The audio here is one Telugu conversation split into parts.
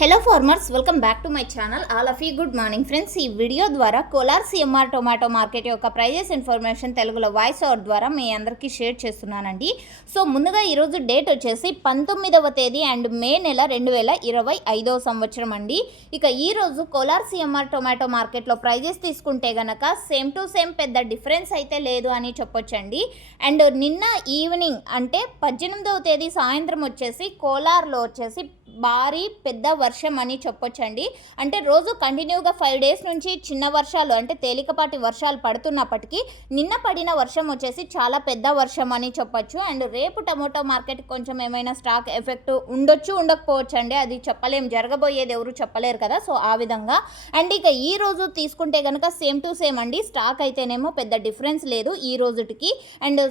Hello farmers, welcome back to my channel. All of you good morning friends. ఈ వీడియో ద్వారా కోలార్ సిఎంఆర్ టొమాటో మార్కెట్ యొక్క ప్రైజెస్ ఇన్ఫర్మేషన్ తెలుగులో వాయిస్ ఓవర్ ద్వారా మీ అందరికీ షేర్ చేస్తున్నానండి. సో ముందుగా ఈరోజు డేట్ వచ్చేసి 19వ తేదీ అండ్ మే నెల 2025వ సంవత్సరం అండి. ఇక ఈరోజు కోలార్ సిఎంఆర్ టొమాటో మార్కెట్లో ప్రైజెస్ తీసుకుంటే గనక సేమ్ టు సేమ్ పెద్ద డిఫరెన్స్ అయితే లేదు అని చెప్పొచ్చండి. అండ్ నిన్న ఈవినింగ్ అంటే 18వ తేదీ సాయంత్రం వచ్చేసి కోలార్లో వచ్చేసి భారీ పెద్ద వర్షం అని చెప్పొచ్చండి. అంటే రోజు కంటిన్యూగా 5 డేస్ నుంచి చిన్న వర్షాలు అంటే తేలికపాటి వర్షాలు పడుతున్నప్పటికీ నిన్న పడిన వర్షం వచ్చేసి చాలా పెద్ద వర్షం అని చెప్పొచ్చు. అండ్ రేపు టమోటో మార్కెట్ కొంచెం ఏమైనా స్టాక్ ఎఫెక్ట్ ఉండొచ్చు, ఉండకపోవచ్చు అండి, అది చెప్పలేం, జరగబోయేది ఎవరు చెప్పలేరు కదా. సో ఆ విధంగా. అండ్ ఇక ఈ రోజు తీసుకుంటే కనుక సేమ్ టు సేమ్ అండి. స్టాక్ అయితేనేమో పెద్ద డిఫరెన్స్ లేదు ఈ రోజుటికి. అండ్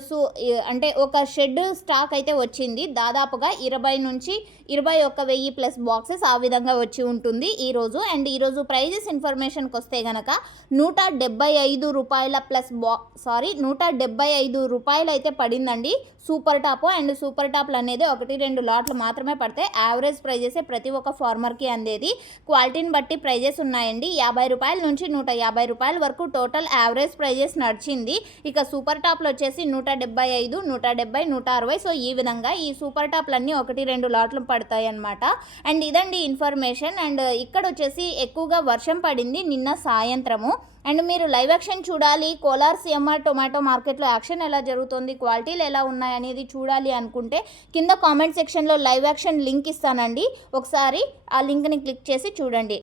అంటే ఒక షెడ్ స్టాక్ అయితే వచ్చింది, దాదాపుగా 20 నుంచి 21,000 ప్లస్ బాక్సెస్ ఆ విధంగా వచ్చి ఉంటుంది ఈరోజు. అండ్ ఈరోజు ప్రైజెస్ ఇన్ఫర్మేషన్కి వస్తే కనుక 175 రూపాయల ప్లస్ 175 రూపాయలు అయితే పడిందండి సూపర్ టాప్. అండ్ సూపర్ టాప్లు అనేది 1-2 లాట్లు మాత్రమే పడతాయి. యావరేజ్ ప్రైజెసే ప్రతి ఒక్క ఫార్మర్కి అందేది. క్వాలిటీని బట్టి ప్రైజెస్ ఉన్నాయండి. 50 రూపాయల నుంచి 150 రూపాయల వరకు టోటల్ యావరేజ్ ప్రైజెస్ నడిచింది. ఇక సూపర్ టాప్లు వచ్చేసి 175, 170, 160. సో ఈ విధంగా ఈ సూపర్ టాప్లన్నీ 1-2 లాట్లు పడతాయి అన్నమాట. అండ్ ఇదండి ఇన్ఫర్మేషన్. అండ్ ఇక్కడ వచ్చేసి ఎక్కువగా వర్షం పడింది నిన్న సాయంత్రము. అండ్ మీరు లైవ్ యాక్షన్ చూడాలి, కోలార్ సిఎంఆర్ టొమాటో మార్కెట్లో యాక్షన్ ఎలా జరుగుతుంది, క్వాలిటీలు ఎలా ఉన్నాయి అనేది చూడాలి అనుకుంటే కింద కామెంట్ సెక్షన్లో లైవ్ యాక్షన్ లింక్ ఇస్తానండి. ఒకసారి ఆ లింక్ని క్లిక్ చేసి చూడండి.